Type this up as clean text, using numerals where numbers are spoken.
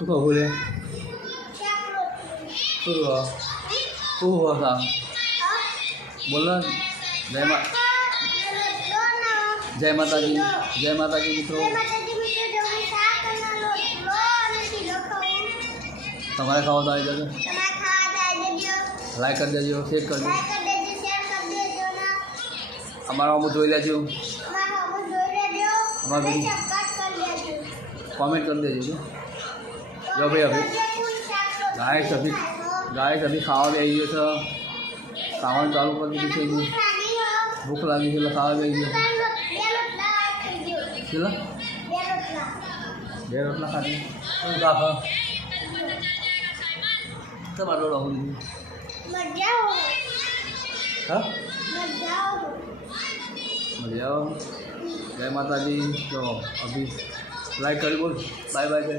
શું કહું રે શું શું હતા બોલ જય માતાજી મિત્રો તમારે ખાવા તો આવી જજો લાઈક કરી દેજો શેર કરજો અમારા અમુક જોઈ લેજો અમારા વિડીયો कमेंट कर दीजिए जो भाई अभी गाय अभी खावा भी आई है खावा चालू कर दी भूख लगी है खावा भी आई है बे रोटला खाती सब आलो राहुल हाँ मजा जय माता जी तो अभी लाइक कर बोल बाय बाय कर